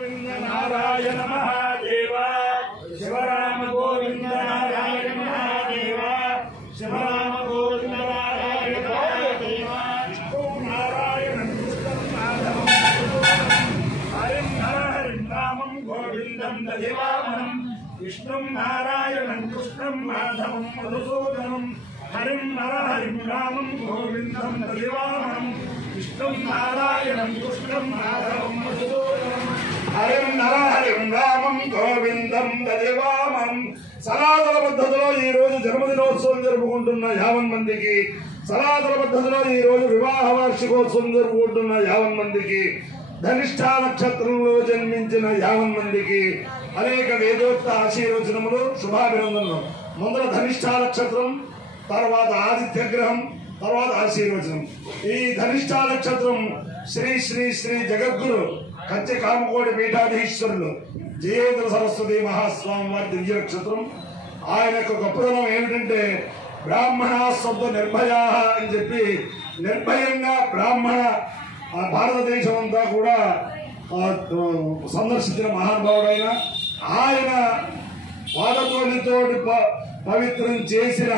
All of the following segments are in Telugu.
नारायण महादेव शिवराम गोविंद नारायण महादेव शिवराम गोविंद नारायण महादेव विष्णु नारायण हरिं रामं गोविंदं दधिवामनं विष्णुं नारायणं कृष्णं माधवं मधुसूदनं हरिं रामं गोविंदं दधिवामनं विष्णुं नारायणं कृष्णं माधवं मधुसूदनं हरिं रामं गोविंदं दधिवामनं సనాతన పద్ధతిలో ఈ రోజు జన్మదినోత్సవం జరుపుకుంటున్న 50 మందికి, సనాతన పద్ధతిలో ఈ రోజు వివాహ వార్షికోత్సవం జరుపుకుంటున్న 50 మందికి, ధనిష్ఠ నక్షత్రంలో జన్మించిన 50 మందికి అనేక వేదోక్త ఆశీర్వచనములు, శుభాభినందనలు. ముందర ధనిష్ఠ నక్షత్రం, తర్వాత ఆదిత్య గ్రహం, తర్వాత ఆశీర్వచనం. ఈ ధనిష్ఠ నక్షత్రం శ్రీ శ్రీ శ్రీ జగద్గురు కంచె కామకోటి పీఠాధీశ్వరులు జయేంద్ర సరస్వతి మహాస్వామి వారి దివ్య నక్షత్రం. ఆయన యొక్క గొప్పతనం ఏమిటంటే బ్రాహ్మణ శబ్ద నిర్భయా అని చెప్పి నిర్భయంగా బ్రాహ్మణ భారతదేశం అంతా కూడా సందర్శించిన మహానుభావుడైన ఆయన పాదతోలితోటి పవిత్రం చేసిన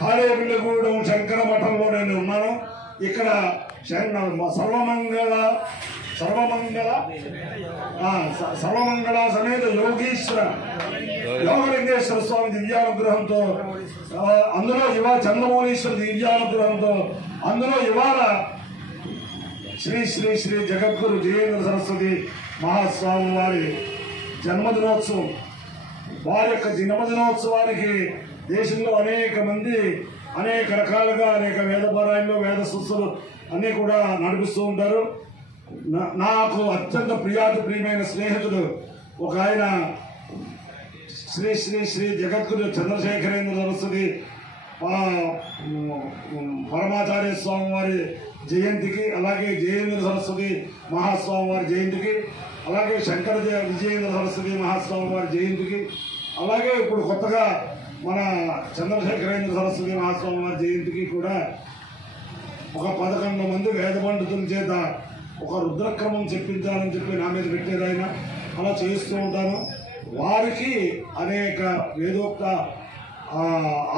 తాడేపల్లిగూడెం శంకర మఠంలో నేను ఉన్నాను. ఇక్కడ సర్వమంగళ సమేత యోగేశ్వర యోగలింగేశ్వర స్వామి దివ్యానుగ్రహంతో, అందులో చంద్రమౌళీశ్వర దివ్యానుగ్రహంతో, అందులో ఇవాళ శ్రీ శ్రీ శ్రీ జగద్గురు జయేంద్ర సరస్వతి మహాస్వామి వారి జన్మదినోత్సవం. వారి యొక్క జన్మదినోత్సవానికి దేశంలో అనేక మంది అనేక రకాలుగా అనేక వేదపారాయణలు, వేద సూత్రాలు అన్నీ కూడా నడిపిస్తూ ఉంటారు. నాకు అత్యంత ప్రియమైన స్నేహితుడు ఒక ఆయన శ్రీ శ్రీ శ్రీ జగద్గురు చంద్రశేఖరేంద్ర సరస్వతి పరమాచార్య స్వామి వారి జయంతికి, అలాగే జయేంద్ర సరస్వతి మహాస్వామి వారి జయంతికి, అలాగే శంకర విజయేంద్ర సరస్వతి మహాస్వామి వారి జయంతికి, అలాగే ఇప్పుడు కొత్తగా మన చంద్రశేఖరేంద్ర సరస్వతి మహాస్వామి వారి జయంతికి కూడా ఒక 11 మంది వేద పండితుల చేత ఒక రుద్రక్రమం చెప్పించాలని చెప్పి నా మీద పెట్టారు ఆయన. అలా చేస్తూ ఉంటాను. వారికి అనేక వేదోక్త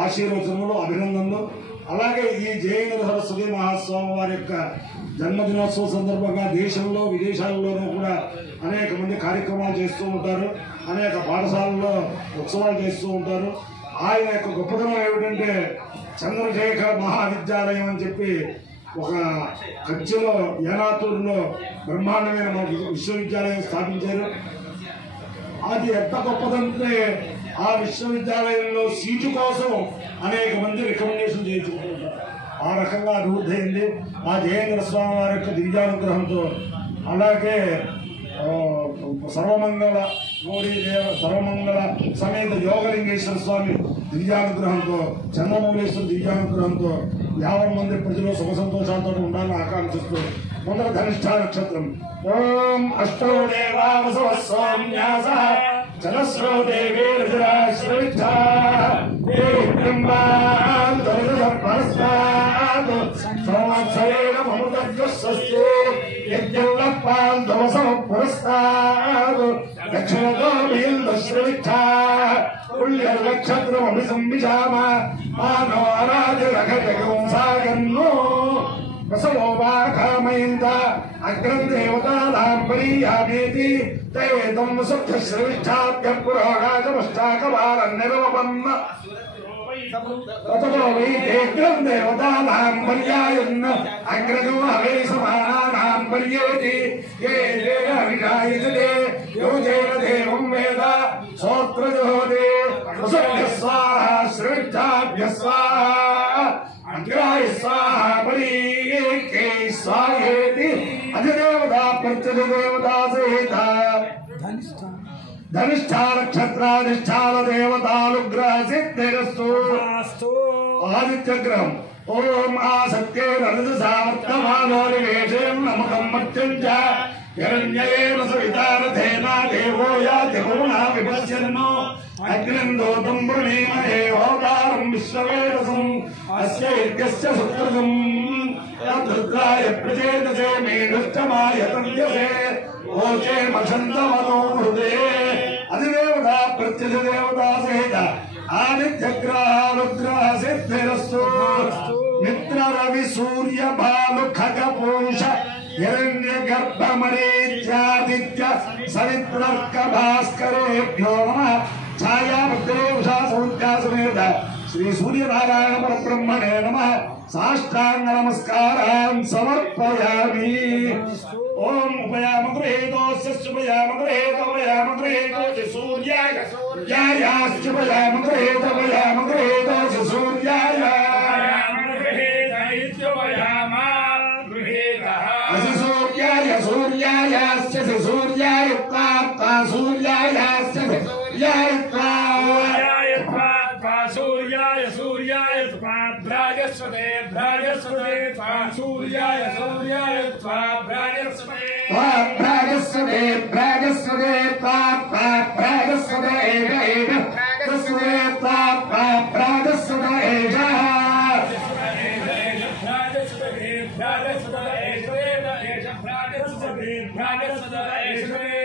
ఆశీర్వచనములు, అభినందనలు. అలాగే ఈ జయేంద్ర సరస్వతి మహాస్వామి వారి యొక్క జన్మదినోత్సవం సందర్భంగా దేశంలో విదేశాల్లోనూ కూడా అనేక మంది కార్యక్రమాలు చేస్తూ ఉంటారు. అనేక పాఠశాలల్లో ఉత్సవాలు చేస్తూ ఉంటారు. ఆయన యొక్క గొప్పతనం ఏమిటంటే చంద్రశేఖర మహావిద్యాలయం అని చెప్పి ఒక కంచెలో ఏనాతూరులో బ్రహ్మాండమైన విశ్వవిద్యాలయం స్థాపించారు. అది ఎంత గొప్పదంటే ఆ విశ్వవిద్యాలయంలో సీటు కోసం అనేక మంది రికమెండేషన్ చేయించుకుంటారు. ఆ రకంగా అభివృద్ధి అయింది ఆ జయేంద్ర స్వామి వారి యొక్క దివ్యానుగ్రహంతో. అలాగే సర్వమంగళ సమేత యోగలింగేశ్వర స్వామి దివ్యానుగ్రహంతో, చంద్రమౌళేశ్వర దివ్యానుగ్రహంతో 50 మంది ప్రజలు సుఖ సంతోషాలతో ఉండాలని ఆకాంక్షిస్తూ మొదట ధనిష్ఠ నక్షత్రం. ఓం అష్టో దేవా వసవ సౌమ్యాస జలస్రో దేవీ రుద్రాశ్రవిష్ఠా సంవత్సరేణ మమృతస్సు యజ్ఞపాల్ ధవసం పురస్తాద్ దక్షిణతో వీల్శ్రవిష్ఠా పుణ్యనక్షత్రమభి సంవిశామ మానో ఆరాధ్యరఘజగంసాగన్నో ప్రసవోపాఖామయంత అగ్రం దేవతానాం పరీయామేతి తేదం సుఖశ్రవిష్ఠాభ్య పురోగాజమష్టాకవాలన్నిరవపన్న తతో వై తేగ్రం దేవతానాం పర్యాయన్న అగ్రగం హవే సమానానాం పర్యేతి ఏ దేన విషాయతే యోజేన దేవం వేద సోత్రజోదే ప్రసభ్య స్వాహా శ్రవిష్ఠాభ్య స్వాహా అగ్రాయ స్వాహా పరీకే స్వాహేతి అధిదేవతా ప్రత్యధిదేవతా సహిత ధనిష్ఠా నక్షత్రాధిష్టాన దేవతానుగ్రహ సిద్ధిరస్తు. ఆదిత్య గ్రహం. ఓం ఆసత్యేన ఋతుసావర్తమానో నివేశం నమకం మత్యం చ హిరణ్యేన సవితారథేన దేవో యాతి పూర్ణా విపశ్యన్నో అగ్నిందోతం వృణీమహే హోతారం విశ్వవేదసం అస్య యజ్ఞస్య సుకృతం తద్రుద్రాయ ప్రచేతసే మే దుష్టమాయ తవ్యసే ओचे मछंदमनो हृदे अधिदेवता प्रत्यधिदेवता सहित आदित्यग्रह रुद्रः सिद्धिरस्तु मित्र रवि सूर्य भानु खग पूष हिरण्य गर्भ मरीच्यादित्य सवित्रर्क भास्करेभ्यो नमः छाया भद्रे उषा सौख्या समेत श्री सूर्य नारायण परब्रह्मणे नमः साष्टांग नमस्कारान् समर्पयामि ओम उपयाम गृहेतोस्य उपयाम गृहेतोस्य सूर्याय सूर्यायाश्च उपयाम गृहेतोस्य सूर्याय सूर्याय सूर्यायाश्च सूर्याय प्राप्ता सूर्यायाश्च सूर्याय सूर्याय सूर्याय भ्राजस्वते भ्राजस्वते सूर्याय सूर्याय भ्राजस्वते भ्राजस्वते भ्राजस्वते भ्राजस्वते भ्राजस्वते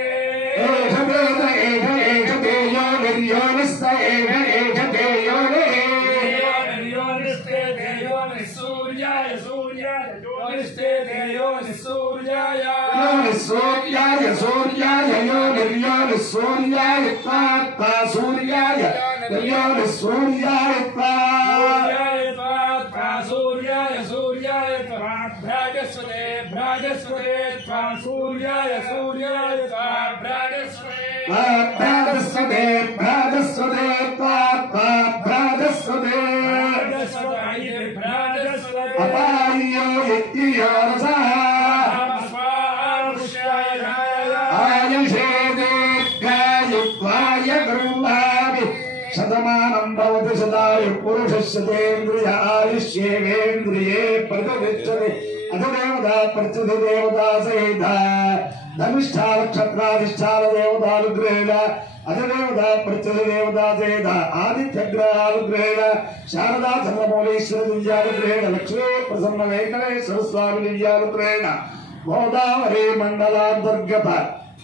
सूर्याय सूर्याय यो निर्योन सूर्याय प्राप्ता सूर्याय निर्योन सूर्याय सूर्याय सूर्याय भ्राजस्वते भ्राजस्वते सूर्याय सूर्याय भ्राजस्वते भ्राजस्वते भ्राजस्वते अपायो यत्यो रसः शतमानं भवति शतायुः पुरुषस्येन्द्रिय आयुष्येवेन्द्रिये प्रतिष्ठते अधदेवता प्रत्यधिदेवता सहित धनिष्ठा नक्षत्राधिष्ठान देवतानुग्रहेण अधदेवता प्रत्यधिदेवता सहित आदित्यग्रहानुग्रहेण शारदा चन्द्रमौलीश्वर दिव्यानुग्रहेण लक्ष्मी प्रसन्न वेंकटेश्वर स्वामी दिव्यानुग्रहेण गोदावरी मंडलांतर्गत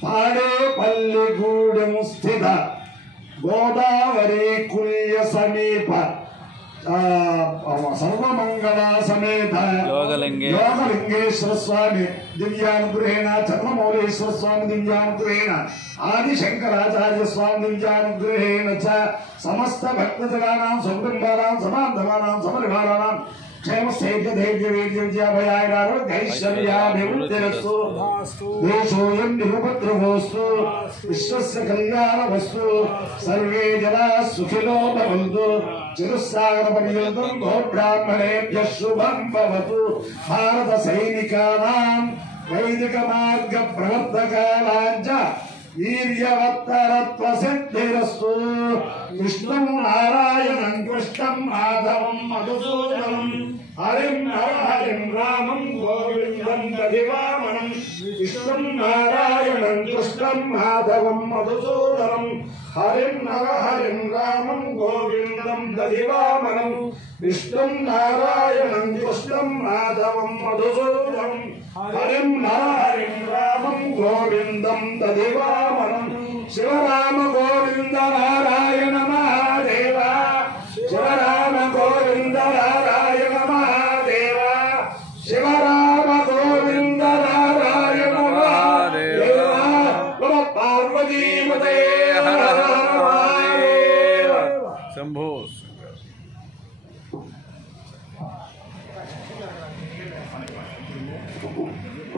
पाडेपल्लिगूडెం स्थित गोदावरी कुल्य समीप सर्वमंगला समेत योगलिंगेश्वर स्वामी दिव्यानुग्रहेण चन्द्रमौलीश्वर स्वामी दिव्यानुग्रहेण आदिशंकराचार्य स्वामी दिव्यानुग्रहेण च समस्त भक्तजनानां सकुटुम्बानां समान्तमानां समरिवाराणां क्षेम स्थैर्य धैर्य वीर्य विद्याभयारोग्यैश्वर्याभिवृद्धिरस्तु देशोऽयं निरुपद्रवोऽस्तु विश्वस्य कल्याणमस्तु सर्वे जनाः सुखिनो भवन्तु चिरस्सागरपर्यन्तं गोब्राह्मणेभ्यः शुभं भवतु भारत सैनिकानां वैदिक मार्ग प्रवर्तकानां च वीर्यवत्तरत्व सिद्धिरस्तु विष्णुं नारायणं कृष्णं माधवं मधुसूदनं हरिं रामं गोविन्दं दधिवामनं विष्णुं नारायणं कृष्णं माधवं मधुसूदनं हरिं रामं गोविन्दं दधिवामनं विष्णुं नारायणं कृष्णं माधवं मधुसूदनं हरिं रामं गोविन्दं दधिवामनं शिवराम गोविन्द नारायण महादेव शिवराम गोविन्द नारायण महादेव शिवराम गोविन्द नारायण महादेव नमः पार्वती पते शंभो